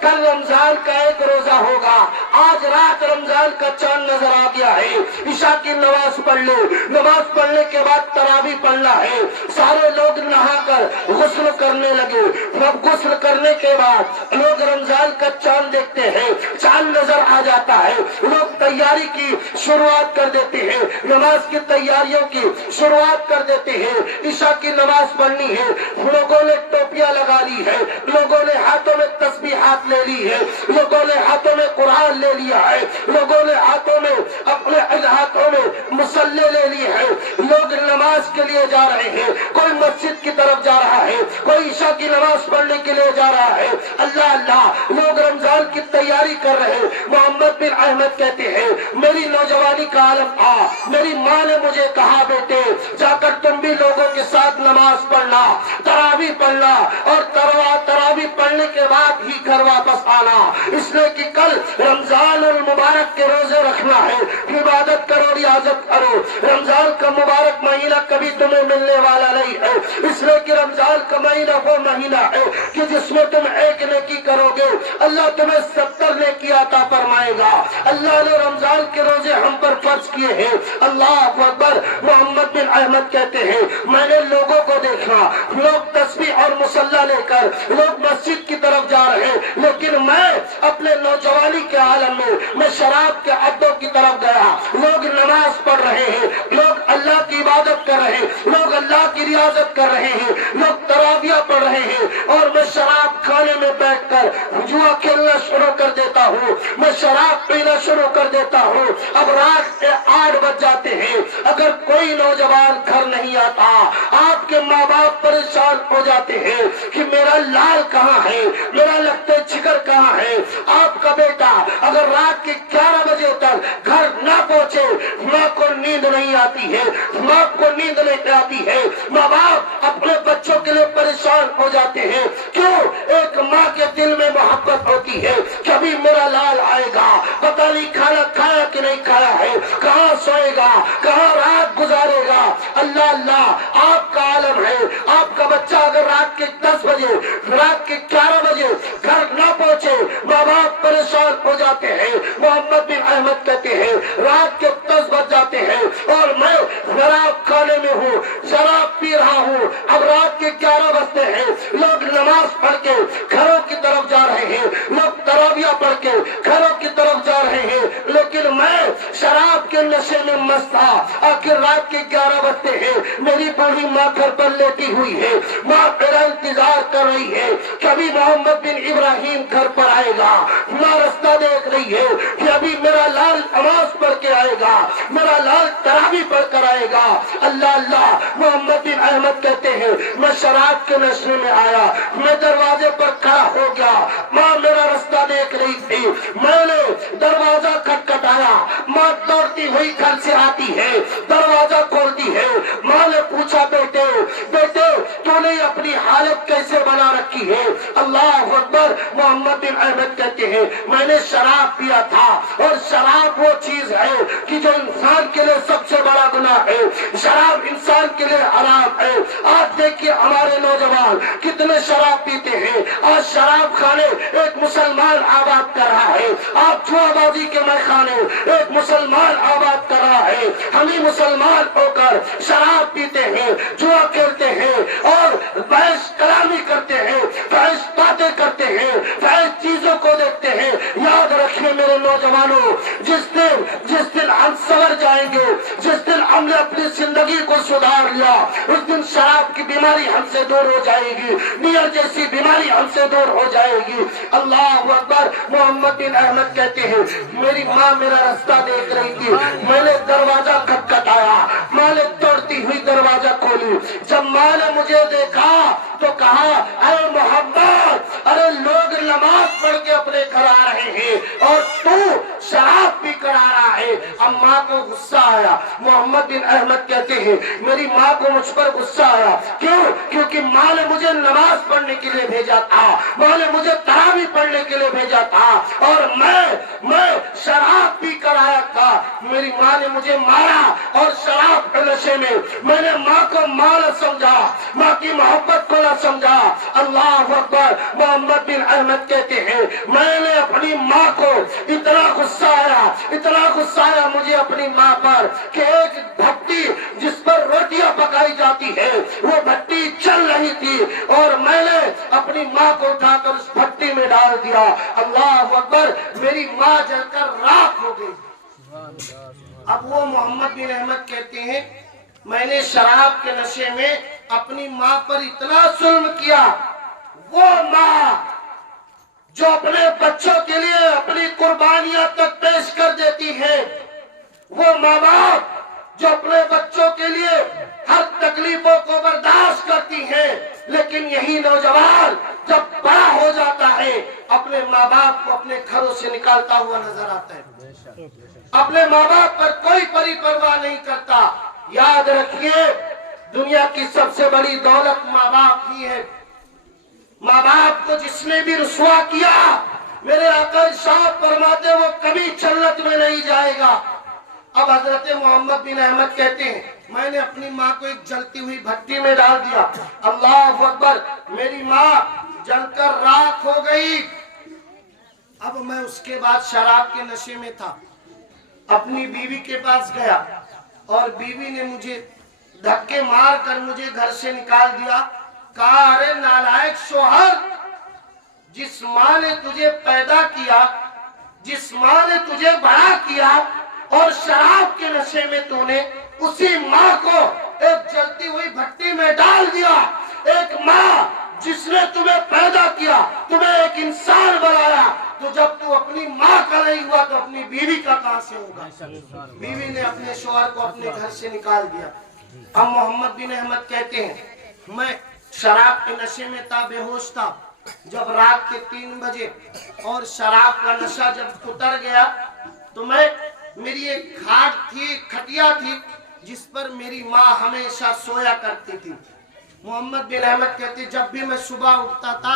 کل رمضان کا ایک روزہ ہوگا، آج رات رمضان کا چاند نظر آ گیا ہے، عشاء کی نماز پڑھ لو، نماز پڑھنے کے بعد تراویح پڑھنا ہے۔ سارے لوگ نہا کر غسل کرنے لگے، جب غسل کرنے کے بعد لوگ رمضان کا چاند دیکھتے ہیں، چاند نظر آ جاتا ہے، لوگ تیاری کی شروعات کر دیتے ہیں، نماز کی تیاریوں کی شروعات کر دیتے ہیں، عشاء کی نماز پڑھنی ہے، لوگوں نے ٹوپیاں لگا لی ہے، لوگوں نے ہاتھوں میں تسبیحات لے لی ہے، لوگوں نے ہاتھوں میں قرآن لے لیا ہے، لوگوں نے ہاتھوں میں اپنے ہاتھوں میں مصلے لے لیے ہیں، لوگ نماز کے لیے جا رہے ہیں، کوئی مسجد کی طرف جا رہا ہے، کوئی عشاء کی نماز پڑھنے کے لیے جا رہا ہے۔ اللہ اللہ، لوگ رمضان کی تیاری کر رہے ہیں۔ محمد بن احمد کہتے ہیں میری نوجوانی کا عالم تھا، میری ماں نے مجھے کہا بیٹے جا کر تم بھی لوگوں کے ساتھ نماز پڑھنا، تراویح پڑھنا، اور تراویح پڑھنے کے بعد ہی گھر واپس آنا، اس لیے کہ کل رمضان المبارک کے روزے رکھنا ہے، عبادت کرو، ریاضت کرو۔ رمضان کا مبارک مہینہ کبھی تمہیں ملنے والا نہیں ہے، اس لیے کہ رمضان کا مہینہ وہ مہینہ ہے کہ جس میں تم ایک نیکی کرو گے اللہ تمہیں 70 نیکی عطا فرمائے گا۔ اللہ نے رمضان کے روزے ہم پر فرض کیے ہیں۔ اللہ اکبر۔ محمد بن احمد کہتے ہیں میں نے لوگوں کو دیکھا، لوگ تسبیح اور مصلی لے کر لوگ مسجد کی طرف جا رہے ہیں، لیکن میں اپنے نوجوانی کے عالم میں شراب کے اڈوں کی طرف گیا۔ لوگ نماز پڑھ رہے ہیں، لوگ اللہ کی عبادت کر رہے ہیں، لوگ اللہ کی ریاضت کر رہے ہیں، لوگ تراویح پڑھ رہے ہیں، اور میں شراب کھانے میں بیٹھ کر جوا کھیلنا شروع کر دیتا ہوں، میں شراب پینا شروع کر دیتا ہوں۔ اب رات کے 8 بج جاتے ہیں، اگر کوئی نوجوان گھر نہیں آتا، آپ کے ماں باپ پریشان ہو جاتے ہیں کہ میرا لال کہاں ہے، میرا لگتے چکر کہاں ہے۔ آپ کا بیٹا اگر رات کے 11 بجے تک گھر نہ پہنچے، ماں کو نیند نہیں آتی ہے، ماں کو نیند نہیں آتی ہے۔ ماں باپ اپنے بچوں کے لیے پریشان ہو جاتے ہیں، کیوں؟ ایک ماں کے دل میں محبت ہوتی ہے، کبھی میرا لال آئے گا، پتہ نہیں کھانا کھایا کہ نہیں کھایا ہے، کہاں سوئے گا، کہاں رات گزارے گا۔ اللہ اللہ، آپ کا عالم ہے، آپ کا بچہ اگر رات کے 10 بجے، رات کے 11 بجے گھر نہ پہنچے، ماں باپ پریشان ہو جاتے ہیں۔ محمد بن احمد کہتے ہیں رات کے 10 بج جاتے ہیں اور میں شراب کھانے میں ہوں، شراب پی رہا ہوں۔ اب رات کے 11 بجتے ہیں، لوگ نماز پڑھ کے گھروں کی طرف جا رہے ہیں، لوگ تراویح پڑھ کے گھروں کی طرف جا رہے ہیں، لیکن میں شراب کے نشے میں مست تھا۔ آخر رات کے 11 بجتے ہیں، میری بوڑھی ماں گھر پر لیٹی ہوئی ہے، ماں میرا انتظار کر رہی ہے کبھی محمد بن ابراہیم گھر پر آئے گا۔ ماں رستہ دیکھ رہی ہے کہ ابھی میرا لال نماز پڑھ کے آئے گا، میرا لال تراویح پڑھ کر آئے گا۔ اللہ اللہ، محمد بن احمد کہتے ہیں میں شراب کے نشے میں آیا، میں دروازے پر کھڑا ہو گیا، ماں میرا رستہ دیکھ رہی تھی، میں نے دروازہ کھٹکھٹایا، ماں دوڑتی ہوئی گھر سے آتی ہے، دروازہ کھولتی ہے۔ ماں نے پوچھا بیٹے تو نے اپنی حالت کیسے بنا رکھی ہے؟ اللہ اکبر۔ محمد بن احمد کہتے ہیں میں نے شراب پیا تھا، اور شراب وہ چیز ہے کہ جو انسان کے لیے سب سے بڑا گناہ ہے، شراب انسان کے لیے حرام ہے۔ آج دیکھیے ہمارے نوجوان کتنے شراب پیتے ہیں۔ آج شراب خانے ایک مسلمان آباد کر رہا ہے، آج جوا بازی کے میخانے ایک مسلمان آباد کر رہا ہے۔ ہم ہی مسلمان ہو کر شراب پیتے ہیں، جوا کھیلتے ہیں، اور بحث کلامی کرتے ہیں، بحث باتیں کرتے ہیں، بحث چیزوں کو دیکھتے ہیں۔ یاد رکھیں میرے نوجوانوں، جس دن ہم سنور جائیں گے، جس دن ہم نے اپنی زندگی کو سدھار لیا، اس دن شراب کی بیماری ہم سے دور ہو جائے گی، نیئر جیسی بیماری ہم سے دور ہو جائے گی۔ اللہ اکبر۔ محمد بن احمد کہتے ہیں میری ماں میرا رستہ دیکھ رہی تھی، میں نے دروازہ کھٹکھٹایا، ماں نے دوڑتی ہوئی دروازہ کھولی۔ جب ماں نے مجھے دیکھا تو کہا اے محمد، ارے لوگ نماز پڑھ کے اپنے گھر آ رہے ہیں اور تو شراب پی کر آ رہا ہے۔ اب ماں کو غصہ آیا۔ محمد بن احمد کہتے ہیں میری ماں کو مجھ پر غصہ آیا، کیونکہ ماں نے مجھے نماز پڑھنے کے لیے بھیجا تھا، ماں نے مجھے تراویح پڑھنے کے لیے بھیجا تھا، اور میں شراب پی کر آیا تھا۔ میری ماں نے مجھے مارا، اور شراب کے نشے میں نے ماں کو ماں نہ سمجھا، ماں کی محبت کو نہ سمجھا۔ اللہ اکبر۔ محمد بن احمد کہتے ہیں میں نے اپنی ماں کو اتنا غصہ آیا مجھے اپنی ماں پر کہ ایک بھٹی جس پر روٹیاں پکائی جاتی ہے وہ بھٹی چل رہی تھی، اور میں نے اپنی ماں کو اٹھا کر اس بھٹی میں ڈال دیا۔ اللہ اکبر۔ میری ماں جل کر راکھ ہو گئی۔ اب وہ محمد بن احمد کہتے ہیں میں نے شراب کے نشے میں اپنی ماں پر اتنا ظلم کیا، وہ ماں جو اپنے بچوں کے لیے اپنی قربانیاں تک پیش کر دیتی ہے، وہ ماں باپ جو اپنے بچوں کے لیے ہر تکلیفوں کو برداشت کرتی ہیں، لیکن لیکن یہی نوجوان جب بڑا ہو جاتا ہے اپنے ماں باپ کو اپنے گھروں سے نکالتا ہوا نظر آتا ہے، اپنے ماں باپ پر کوئی پری پرواہ نہیں کرتا۔ یاد رکھیے دنیا کی سب سے بڑی دولت ماں باپ ہی ہے۔ ماں باپ کو جس نے بھی رسوا کیا، میرے آقا ارشاد فرماتے وہ کبھی جنت میں نہیں جائے گا۔ اب حضرت محمد بن احمد کہتے ہیں میں نے اپنی ماں کو ایک جلتی ہوئی بھٹی میں ڈال دیا، اللہ اکبر، میری ماں جل کر راکھ ہو گئی۔ اب میں اس کے بعد شراب کے نشے میں تھا، اپنی بیوی کے پاس گیا اور بیوی نے مجھے دھکے مار کر مجھے گھر سے نکال دیا۔ کہا ارے نالائق شوہر، جس ماں نے تجھے پیدا کیا، جس ماں نے تجھے بڑا کیا اور شراب کے نشے میں تو نے اسی ماں کو ایک جلتی ہوئی بھٹی میں ڈال دیا۔ ایک ماں جس نے تمہیں پیدا کیا، تمہیں ایک انسان بنایا، تو جب تو اپنی ماں کا نہیں ہوا تو اپنی بیوی کا کہاں سے ہوگا؟ بیوی نے اپنے شوہر کو اپنے گھر سے نکال دیا۔ اب محمد بن احمد کہتے ہیں میں شراب کے نشے میں تھا، بے ہوش تھا، جب رات کے 3 بجے اور شراب کا نشہ جب اتر گیا تو میری ایک کھاٹ تھی، کھٹیا تھی جس پر میری ماں ہمیشہ سویا کرتی تھی۔ محمد بن احمد کہتے جب بھی میں صبح اٹھتا تھا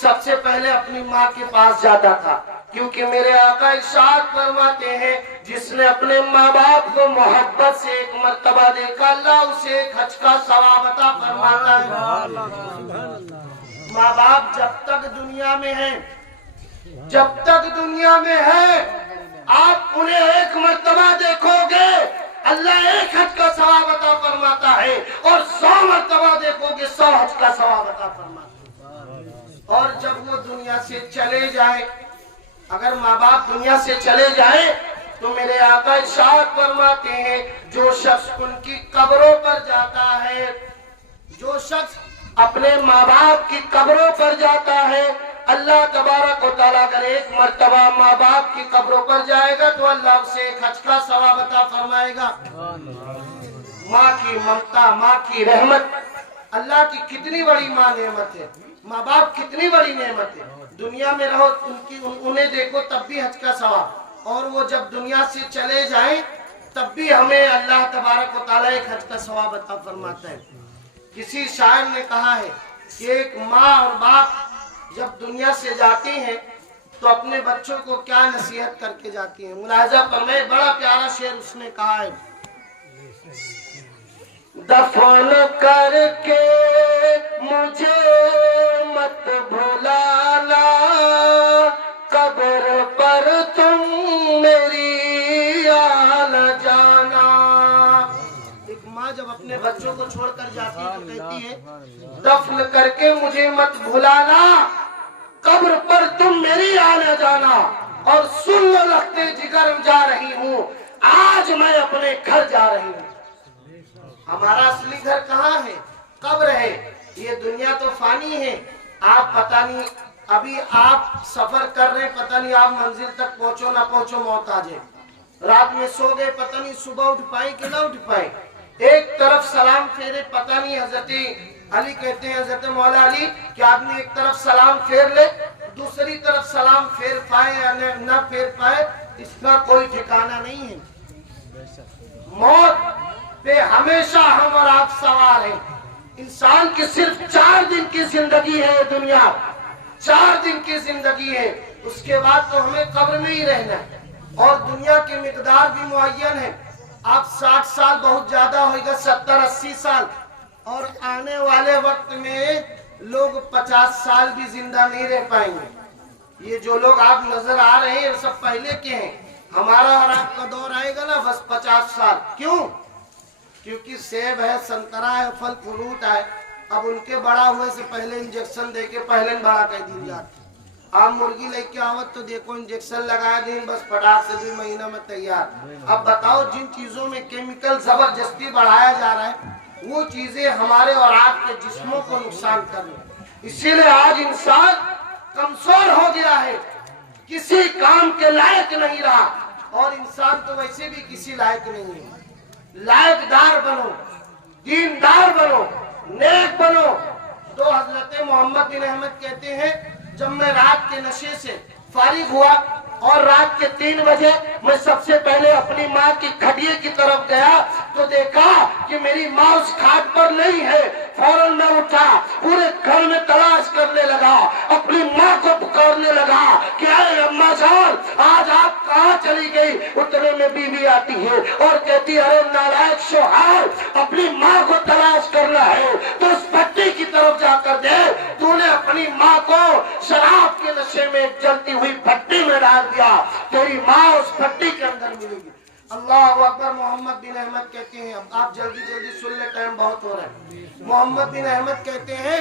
سب سے پہلے اپنی ماں کے پاس جاتا تھا، کیونکہ میرے آقا ارشاد فرماتے ہیں جس نے اپنے ماں باپ کو محبت سے ایک مرتبہ دیکھا اللہ اسے ایک حج کا ثواب عطا فرماتا ہے۔ ماں باپ جب تک دنیا میں ہیں، جب تک دنیا میں ہے، آپ انہیں ایک مرتبہ دیکھو گے اللہ ایک حج کا ثواب عطا فرماتا ہے، اور 100 مرتبہ دیکھو گے 100 حج کا ثواب عطا فرماتا ہے۔ اور جب وہ دنیا سے چلے جائیں، اگر ماں باپ دنیا سے چلے جائیں تو میرے آقا ارشاد فرماتے ہیں جو شخص ان کی قبروں پر جاتا ہے، جو شخص اپنے ماں باپ کی قبروں پر جاتا ہے، اللہ تبارک و تعالیٰ اگر ایک مرتبہ ماں باپ کی قبروں پر جائے گا تو اللہ اسے ایک حج کا ثواب عطا فرمائے گا۔ ماں کی ممتا، ماں کی رحمت، اللہ کی کتنی بڑی ماں نعمت ہے، ماں باپ کتنی بڑی نعمت ہے۔ دنیا میں رہو انہیں دیکھو تب بھی حج کا ثواب، اور وہ جب دنیا سے چلے جائیں تب بھی ہمیں اللہ تبارک و تعالیٰ ایک حج کا ثواب عطا فرماتا ہے۔ کسی شاعر نے کہا ہے کہ ایک ماں اور باپ جب دنیا سے جاتی ہیں تو اپنے بچوں کو کیا نصیحت کر کے جاتی ہیں۔ ملاحظہ فرمائے، بڑا پیارا شعر اس نے کہا ہے دفن کر کے مجھے مت بھلانا، قبر پر تم میری آنا جانا۔ ایک ماں جب اپنے بچوں کو چھوڑ کر جاتی ہے تو کہتی ہے دفن کر کے مجھے مت بھلانا، قبر پر تم میری آنا جانا، اور سن لو لختے جگر جا رہی ہوں، آج میں اپنے گھر جا رہی ہوں۔ ہمارا اصلی گھر کہاں ہے؟ قبر ہے۔ یہ دنیا تو فانی ہے، آپ پتہ نہیں ابھی آپ سفر کر رہے ہیں، پتہ نہیں آپ منزل تک پہنچو نہ پہنچو، موت آ جائے۔ رات میں سو گئے، پتہ نہیں صبح اٹھ پائیں کہ نہ اٹھ پائیں۔ ایک طرف سلام پھیرے، پتہ نہیں حضرت علی کہتے ہیں حضرت مولا علی کہ آدمی ایک طرف سلام پھیر لے، دوسری طرف سلام پھیر پائے یا نہ پھیر پائے، اس کا کوئی ٹھکانہ نہیں ہے۔ موت پہ ہمیشہ ہم اور آپ سوار ہیں۔ انسان کی صرف 4 دن کی زندگی ہے، دنیا 4 دن کی زندگی ہے، اس کے بعد تو ہمیں قبر میں ہی رہنا ہے، اور دنیا کی مقدار بھی معین ہے۔ آپ 60 سال بہت زیادہ ہوئے گا، 70-80 سال، اور آنے والے وقت میں لوگ 50 سال بھی زندہ نہیں رہ پائیں گے۔ یہ جو لوگ آپ نظر آ رہے ہیں وہ سب پہلے کے ہیں، ہمارا اور آپ کا دور آئے گا نا بس 50 سال۔ کیوں؟ کیونکہ سیب ہے، سنترا ہے، پھل فروٹ ہے، اب ان کے بڑا ہوئے سے پہلے انجیکشن دے کے پہلے بڑا کر دی جاتی۔ آپ مرغی لے کے آوت تو دیکھو انجیکشن لگا دیں، بس پٹاخ سے 2 مہینہ میں تیار۔ اب بتاؤ جن چیزوں میں کیمیکل زبردستی بڑھایا جا رہا ہے وہ چیزیں ہمارے اور آپ کے جسموں کو نقصان کر رہی ہیں۔ اسی لیے آج انسان کمزور ہو گیا ہے، کسی کام کے لائق نہیں رہا، اور انسان تو ویسے بھی کسی لائق نہیں ہے۔ لائق دار بنو، دیندار بنو، نیک بنو، تو حضرت محمد بن احمد کہتے ہیں جب میں رات کے نشے سے فارغ ہوا اور رات کے 3 بجے میں سب سے پہلے اپنی ماں کی کھٹیے کی طرف گیا تو دیکھا کہ میری ماں اس کھاٹ پر نہیں ہے. فوراً میں اٹھا, پورے گھر میں تلاش کرنے لگا, اپنی ماں کو پکارنے لگا کہ اے اماں جان آج آپ کہاں چلی گئی. اتنے میں بیوی آتی ہے اور کہتی ارے نالائق شوہر, اپنی ماں کو تلاش کرنا ہے تو اس بھٹی کی طرف جا کر دے. تو نے اپنی ماں کو شراب کے نشے میں ایک جلتی ہوئی بھٹی میں ڈال دیا, تیری ماں اس بھٹی کے اندر ملے گی. اللہ اکبر. محمد بن احمد کہتے ہیں, اب آپ جلدی جلدی سن لیں, ٹائم بہت ہو رہا ہے. محمد بن احمد کہتے ہیں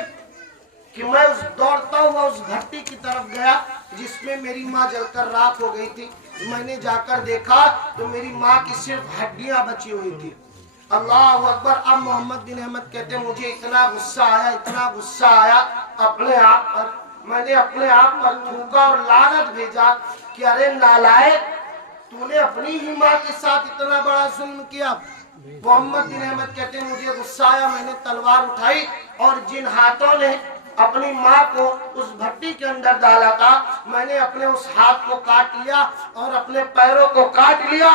کہ میں دوڑتا ہوا اس بھٹی کی طرف گیا جس میں میری ماں جل کر راکھ ہو گئی تھی. میں نے جا کر دیکھا تو میری ماں کی صرف ہڈیاں بچی ہوئی تھی. اللہ اکبر. اب محمد بن احمد کہتے ہیں مجھے اتنا غصہ آیا اپنے آپ پر. میں نے اپنے آپ پر تھوکا اور لعنت بھیجا کہ ارے نالائق, تو نے اپنی ہی ماں کے ساتھ اتنا بڑا ظلم کیا. محمد بن احمد کہتے ہیں مجھے غصہ آیا, میں نے تلوار اٹھائی اور جن ہاتھوں نے اپنی ماں کو اس بھٹی کے اندر ڈالا تھا میں نے اپنے اس ہاتھ کو کاٹ لیا اور اپنے پیروں کو کاٹ لیا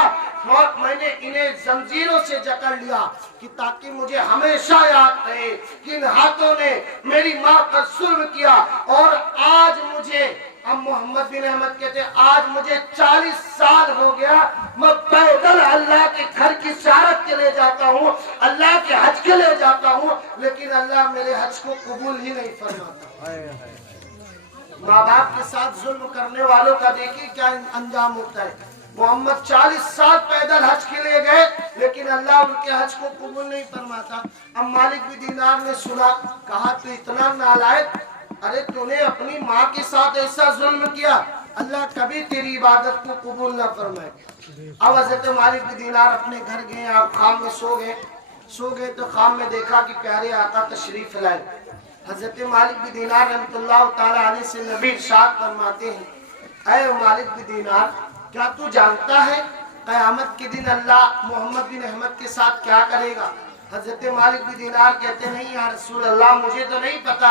اور میں نے انہیں زنجیروں سے جکڑ لیا کہ تاکہ مجھے ہمیشہ یاد رہے کہ ان ہاتھوں نے میری ماں پر ظلم کیا. اور آج مجھے, اب محمد بن احمد کہتے ہیں آج مجھے 40 سال ہو گیا, میں پیدل اللہ کے گھر کی زیارت کے لے جاتا ہوں, اللہ کے حج کے لے جاتا ہوں, لیکن اللہ میرے حج کو قبول ہی نہیں فرماتا. ماں باپ کے ساتھ ظلم کرنے والوں کا دیکھیے کیا انجام ہوتا ہے. محمد 40 سال پیدل حج کے لیے گئے لیکن اللہ ان کے حج کو قبول نہیں فرماتا. اب مالک بن دینار نے سنا, کہا تو اتنا نالائق, ارے تو نے اپنی ماں کے ساتھ ایسا ظلم کیا, اللہ کبھی تیری عبادت کو قبول نہ فرمائے. اب حضرت مالک بن دینار اپنے گھر گئے, آپ خام میں سو گئے تو خام میں دیکھا کہ پیارے آقا تشریف لائے. حضرت مالک بن دینار رحمۃ اللہ تعالی علیہ سے نبی ارشاد فرماتے ہیں اے مالک بن دینار, کیا تو جانتا ہے قیامت کے دن اللہ محمد بن احمد کے ساتھ کیا کرے گا؟ حضرت مالک بن دینار کہتے نہیں یا رسول اللہ مجھے تو نہیں پتا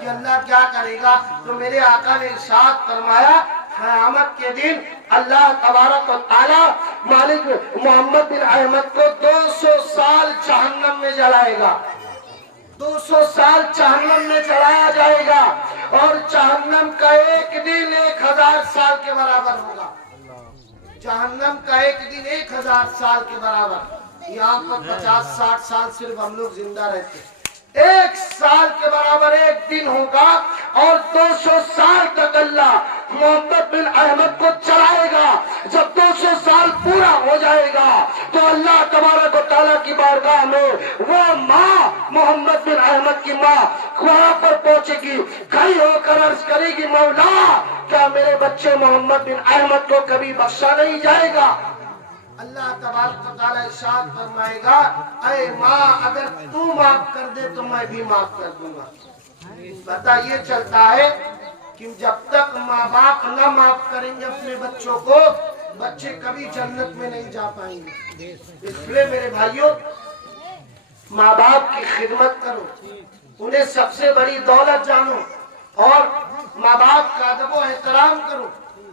کہ اللہ کیا کرے گا. تو میرے آقا نے ارشاد فرمایا قیامت کے دن اللہ تبارک و تعالی مالک محمد بن احمد کو 200 سال جہنم میں جلائے گا. 200 سال جہنم میں چلایا جائے گا اور جہنم کا ایک دن 1000 سال کے برابر ہوگا. جہنم کا ایک دن 1000 سال کے برابر. یہاں پر 50-60 سال صرف ہم لوگ زندہ رہتے, 1 سال کے برابر ایک دن ہوگا اور 200 سال تک اللہ محمد بن احمد کو چلائے گا. جب 200 سال پورا ہو جائے گا تو اللہ تبارک و تعالیٰ کی بارگاہ میں وہ ماں محمد بن احمد کی ماں وہاں پر پہنچے گی, کھڑی ہو کر عرض کرے گی مولا کیا میرے بچے محمد بن احمد کو کبھی بخشا نہیں جائے گا؟ اللہ تبارک و تعالیٰ ارشاد فرمائے گا اے ماں اگر تو معاف کر دے تو میں بھی معاف کر دوں گا. پتہ یہ چلتا ہے کہ جب تک ماں باپ نہ معاف کریں گے اپنے بچوں کو, بچے کبھی جنت میں نہیں جا پائیں گے. اس لیے میرے بھائیوں ماں باپ کی خدمت کرو, انہیں سب سے بڑی دولت جانو اور ماں باپ کا ادب و احترام کرو,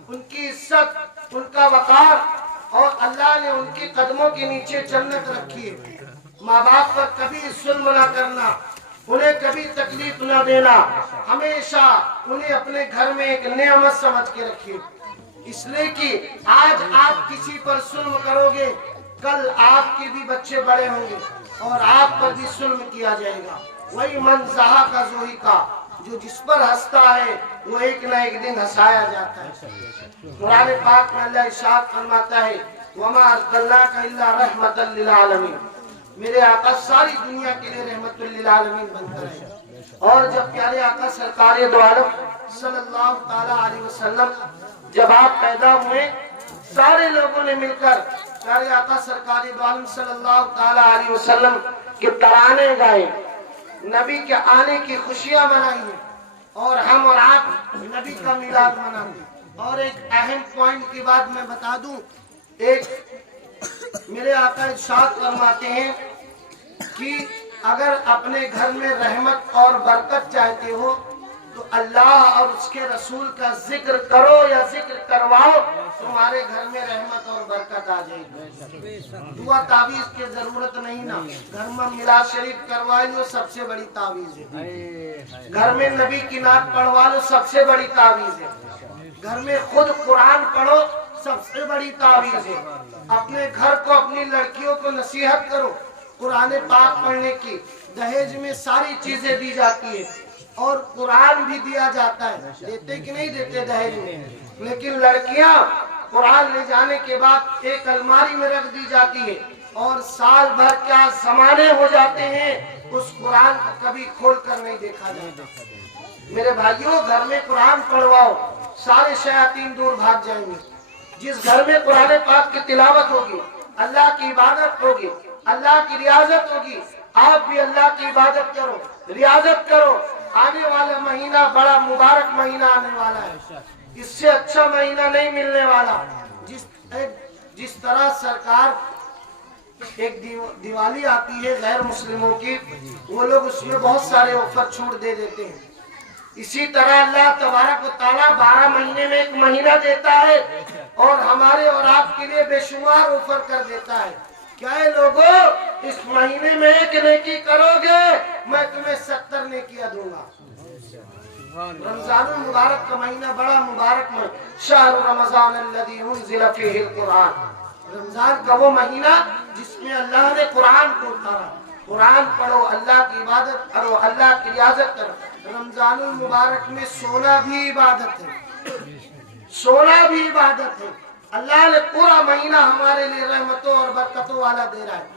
ان کی عزت, ان کا وقار, اور اللہ نے ان کی قدموں کے نیچے جنت رکھی ہے. ماں باپ پر کبھی ظلم نہ کرنا, انہیں کبھی تکلیف نہ دینا, ہمیشہ انہیں اپنے گھر میں ایک نعمت سمجھ کے رکھیے. اس لیے کہ آج آپ کسی پر ظلم کرو گے کل آپ کے بھی بچے بڑے ہوں گے اور آپ پر بھی ظلم کیا جائے گا. وہی من زہا کا زوہی کا, جو جس پر ہنستا ہے وہ ایک نہ ایک دن ہنسایا جاتا ہے. قرآن پاک میں اللہ ارشاد فرماتا ہے وَمَا أَرْسَلْنَاكَ إِلَّا رَحْمَةً لِلْعَالَمِينَ, میرے آقا ساری دنیا کے لیے رحمت للعالمین بن کر ہے. اور جب پیارے آقا سرکار دو عالم صلی اللہ تعالی علیہ وسلم جب آپ پیدا ہوئے, سارے لوگوں نے مل کر پیارے آقا سرکار دو عالم صلی اللہ تعالی علیہ وسلم کے ترانے گائے, نبی کے آنے کی خوشیاں منائی ہیں اور ہم اور آپ نبی کا میلاد مناتے ہیں. اور ایک اہم پوائنٹ کی بات میں بتا دوں, ایک میرے آقا ارشاد فرماتے ہیں کہ اگر اپنے گھر میں رحمت اور برکت چاہتے ہو تو اللہ اور اس کے رسول کا ذکر کرو یا ذکر کرواؤ، تمہارے گھر میں رحمت اور برکت آ جائے گی۔ دعا تعویذ کی ضرورت نہیں نا، گھر میں میلاد شریف کروا لو، سب سے بڑی تعویذ ہے۔ گھر میں نبی کی نعت پڑھوا لو، سب سے بڑی تعویذ ہے۔ گھر میں خود قرآن پڑھو، سب سے بڑی تعویذ ہے۔ اپنے گھر کو، اپنی لڑکیوں کو نصیحت کرو قرآن پاک پڑھنے کی۔ دہیج میں ساری چیزیں دی جاتی ہے اور قرآن بھی دیا جاتا ہے، دیتے کہ نہیں دیتے دہیج میں، لیکن لڑکیاں قرآن لے جانے کے بعد ایک الماری میں رکھ دی جاتی ہے اور سال بھر کیا زمانے ہو جاتے ہیں، اس قرآن کو کبھی کھول کر نہیں دیکھا جاتا۔ میرے بھائیوں، گھر میں قرآن پڑھواؤ، سارے شیاطین دور بھاگ جائیں گے۔ جس گھر میں قرآن پاک کی تلاوت ہوگی، اللہ کی عبادت ہوگی، اللہ کی ریاضت ہوگی، آپ بھی اللہ کی عبادت کرو، ریاضت کرو۔ آنے والا مہینہ بڑا مبارک مہینہ آنے والا ہے، اس سے اچھا مہینہ نہیں ملنے والا۔ جس طرح سرکار ایک دیوالی آتی ہے غیر مسلموں کی، وہ لوگ اس میں بہت سارے آفر چھوٹ دے دیتے ہیں، اسی طرح اللہ تبارک و تعالیٰ 12 مہینے میں ایک مہینہ دیتا ہے اور ہمارے اور آپ کے لیے بے شمار آفر کر دیتا ہے۔ کیا ہے لوگوں، اس مہینے میں ایک نیکی کرو گے، میں تمہیں 70 نیکیاں دوں گا۔ رمضان المبارک کا مہینہ بڑا مبارک ہے، شہر رمضان الذی انزل فیہ القرآن، رمضان کا وہ مہینہ جس میں اللہ نے قرآن کو اتارا۔ قرآن پڑھو، اللہ کی عبادت کرو، اللہ کی ریاضت کرو۔ رمضان المبارک میں سونا بھی عبادت ہے، سونا بھی عبادت ہے۔ اللہ نے پورا مہینہ ہمارے لیے رحمتوں اور برکتوں والا دے رہا ہے۔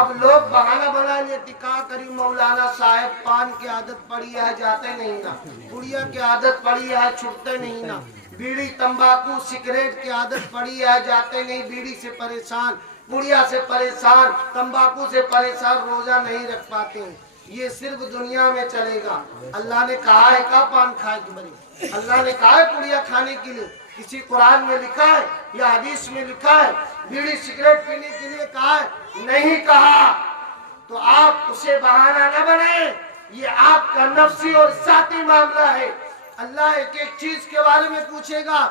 اب لوگ بہانہ بنا لیتے، کہا کری مولانا صاحب پان کی عادت پڑی ہے، جاتے نہیں نا، پڑیا کی عادت پڑی ہے، چھٹتے نہیں نا، بیڑی تمباکو سگریٹ کی عادت پڑی ہے، جاتے نہیں، بیڑی سے پریشان، پڑیا سے پریشان، تمباکو سے پریشان، روزہ نہیں رکھ پاتے ہیں۔ یہ صرف دنیا میں چلے گا۔ اللہ نے کہا ہے کہ پان کھائے کہ بری، اللہ نے کہا ہے پڑیا کھانے کے لیے، کسی قرآن میں لکھا ہے یا حدیث میں لکھا ہے؟ بیڑی سگریٹ پینے کے لیے کہا ہے؟ نہیں کہا۔ تو آپ اسے بہانہ نہ بنائیں، یہ آپ کا نفسی اور ذاتی معاملہ ہے۔ اللہ ایک ایک چیز کے بارے میں پوچھے گا،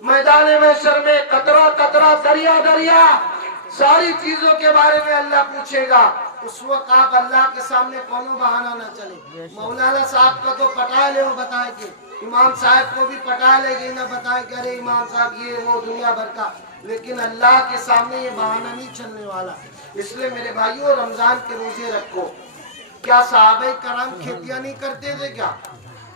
میدان محشر میں قطرہ قطرہ، دریا دریا، ساری چیزوں کے بارے میں اللہ پوچھے گا۔ اس وقت آپ اللہ کے سامنے کونوں بہانہ نہ چلے۔ مولانا صاحب کا تو پٹا لے، وہ بتائے کہ امام صاحب کو بھی پٹا لے گی، نہ بتائے کہ ارے امام صاحب یہ وہ دنیا بھر کا، لیکن اللہ کے سامنے یہ بہانہ نہیں چلنے والا۔ اس لیے میرے بھائیوں، رمضان کے روزے رکھو۔ کیا صحابہ کرام کھیتیاں نہیں کرتے تھے کیا؟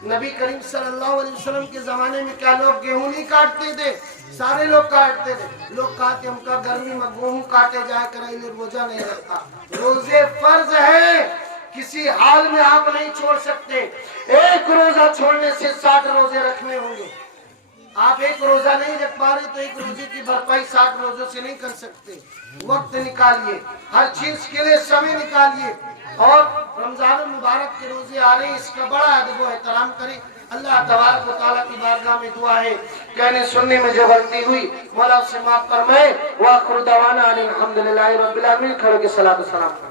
نبی کریم صلی اللہ علیہ وسلم کے زمانے میں کیا لوگ گیہوں نہیں کاٹتے تھے؟ سارے لوگ کاٹتے تھے۔ لوگ کہتے ہم کا گرمی میں گیہوں کاٹے جائے کریں، روزہ نہیں رکھتا۔ روزے فرض ہے، کسی حال میں آپ نہیں چھوڑ سکتے۔ ایک روزہ چھوڑنے سے 60 روزے رکھنے ہوں گے۔ آپ ایک روزہ نہیں رکھ پا رہے تو ایک روزے کی بھرپائی 60 روزوں سے نہیں کر سکتے۔ وقت نکالیے، ہر چیز کے لیے سمے نکالیے، اور رمضان المبارک کے روزے آ رہے ہیں، اس کا بڑا ادب و احترام کریں۔ اللہ تبارک و تعالیٰ کی بارگاہ میں دعا ہے، کہنے سننے میں جو غلطی ہوئی مولا اسے معاف فرمائے۔ وآخر دعوانا ان الحمدللہ رب العالمین۔ کھڑے کے صلاۃ و سلام۔